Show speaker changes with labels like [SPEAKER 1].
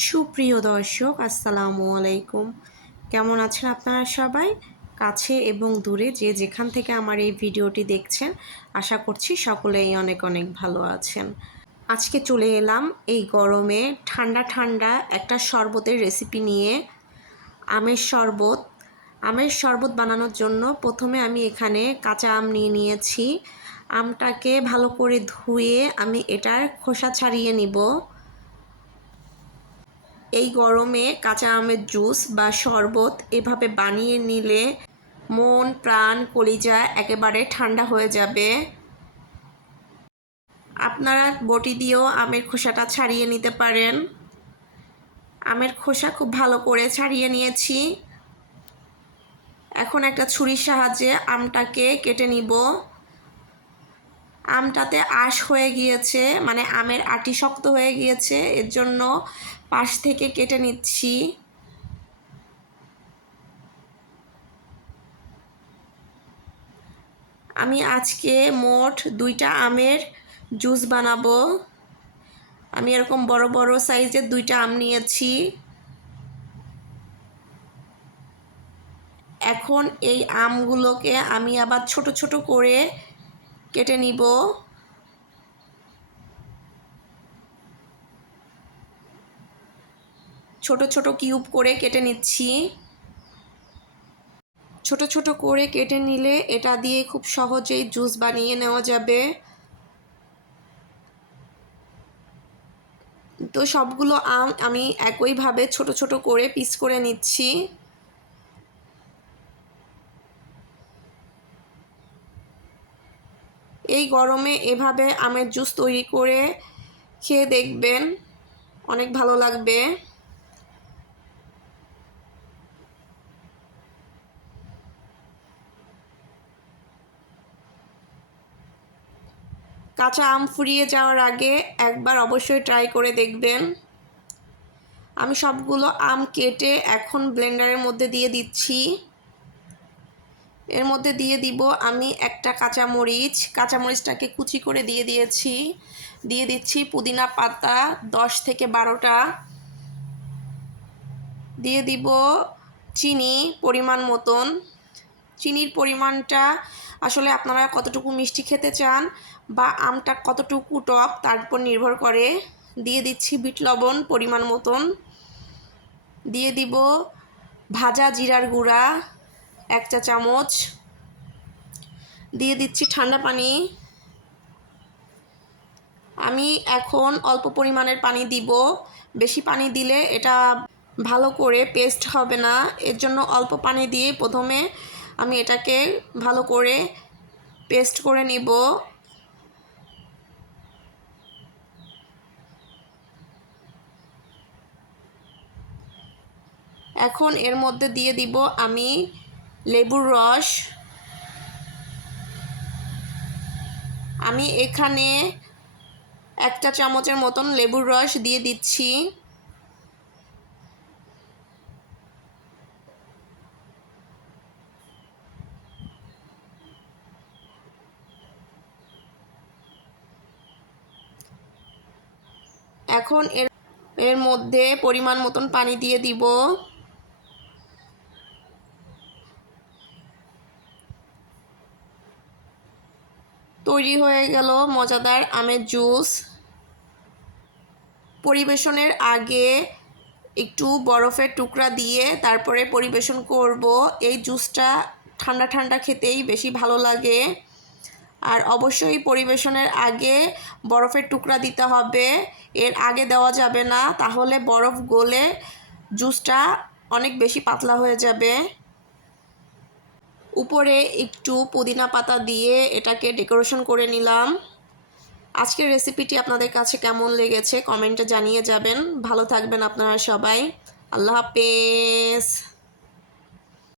[SPEAKER 1] সুপ্রিয় দর্শক, আসসালামু আলাইকুম। কেমন আছেন আপনারা সবাই? কাছে এবং দূরে যে যেখান থেকে আমার এই ভিডিওটি দেখছেন, আশা করছি সকলেই অনেক অনেক ভালো আছেন। আজকে চলে এলাম এই গরমে ঠান্ডা ঠান্ডা একটা শরবতের রেসিপি নিয়ে। আমের শরবত। আমের শরবত বানানোর জন্য প্রথমে আমি এখানে কাঁচা আম নিয়ে নিয়েছি। আমটাকে ভালো করে ধুয়ে আমি এটার খোসা ছাড়িয়ে নিব। এই গরমে কাঁচা আমের জুস বা শরবত এভাবে বানিয়ে নিলে মন, প্রাণ, কলিজা একেবারে ঠান্ডা হয়ে যাবে। আপনারা বটি দিয়েও আমের খোসাটা ছাড়িয়ে নিতে পারেন। আমের খোসা খুব ভালো করে ছাড়িয়ে নিয়েছি। এখন একটা ছুরির সাহায্যে আমটাকে কেটে নিব। আমটাতে আঁশ হয়ে গিয়েছে মানে আমের আটি শক্ত হয়ে গিয়েছে, এর জন্য পাশ থেকে কেটে নিচ্ছি। আমি আজকে মোট দুইটা আমের জুস বানাবো। আমি এরকম বড় বড় সাইজের দুইটা আম নিয়েছি। এখন এই আমগুলোকে আমি আবার ছোট ছোট করে কেটে নিব। ছোট ছোট কিউব করে কেটে নিচ্ছি। ছোট ছোট করে কেটে নিলে এটা দিয়ে খুব সহজেই জুস বানিয়ে নেওয়া যাবে। তো সবগুলো আম আমি একইভাবে ছোট ছোট করে পিস করে নিচ্ছি। এই গরমে এভাবে আমের জুস তৈরি করে খেয়ে দেখবেন অনেক ভালো লাগবে। কাঁচা আম ফুরিয়ে যাওয়ার আগে একবার অবশ্যই ট্রাই করে দেখবেন। আমি সবগুলো আম কেটে এখন ব্লেন্ডারের মধ্যে দিয়ে দিচ্ছি। এর মধ্যে দিয়ে দিব আমি একটা কাঁচামরিচ। কাঁচামরিচটাকে কুচি করে দিয়ে দিয়েছি। দিয়ে দিচ্ছি পুদিনা পাতা দশ থেকে বারোটা। দিয়ে দিব চিনি পরিমাণ মতন। চিনির পরিমাণটা আসলে আপনারা কতটুকু মিষ্টি খেতে চান বা আমটা কতটুকু টক তার উপর নির্ভর করে। দিয়ে দিচ্ছি বিট লবণ পরিমাণ মতন। দিয়ে দিব ভাজা জিরার গুঁড়া। এক চা চামচ। দিয়ে দিচ্ছি ঠান্ডা পানি। আমি এখন অল্প পরিমাণের পানি দিব। বেশি পানি দিলে এটা ভালো করে পেস্ট হবে না। এর জন্য অল্প পানি দিয়ে প্রথমে আমি এটাকে ভালো করে পেস্ট করে নিব। এখন এর মধ্যে দিয়ে দিব আমি লেবুর রস। আমি এখানে একটা চামচের মতন লেবুর রস দিয়ে দিচ্ছি। এখন এর এর মধ্যে পরিমাণ মতন পানি দিয়ে দিব। তৈরি হয়ে গেল মজাদার আমের জুস। পরিবেশনের আগে একটু বরফের টুকরা দিয়ে তারপরে পরিবেশন করব। এই জুসটা ঠান্ডা ঠান্ডা খেতেই বেশি ভালো লাগে। আর অবশ্যই পরিবেশনের আগে বরফের টুকরা দিতে হবে। এর আগে দেওয়া যাবে না, তাহলে বরফ গলে জুসটা অনেক বেশি পাতলা হয়ে যাবে। উপরে একটু পুদিনা পাতা দিয়ে এটাকে ডেকোরেশন করে নিলাম। আজকের রেসিপিটি আপনাদের কাছে কেমন লেগেছে কমেন্টে জানিয়ে যাবেন। ভালো থাকবেন আপনারা সবাই। আল্লাহ হাফেজ।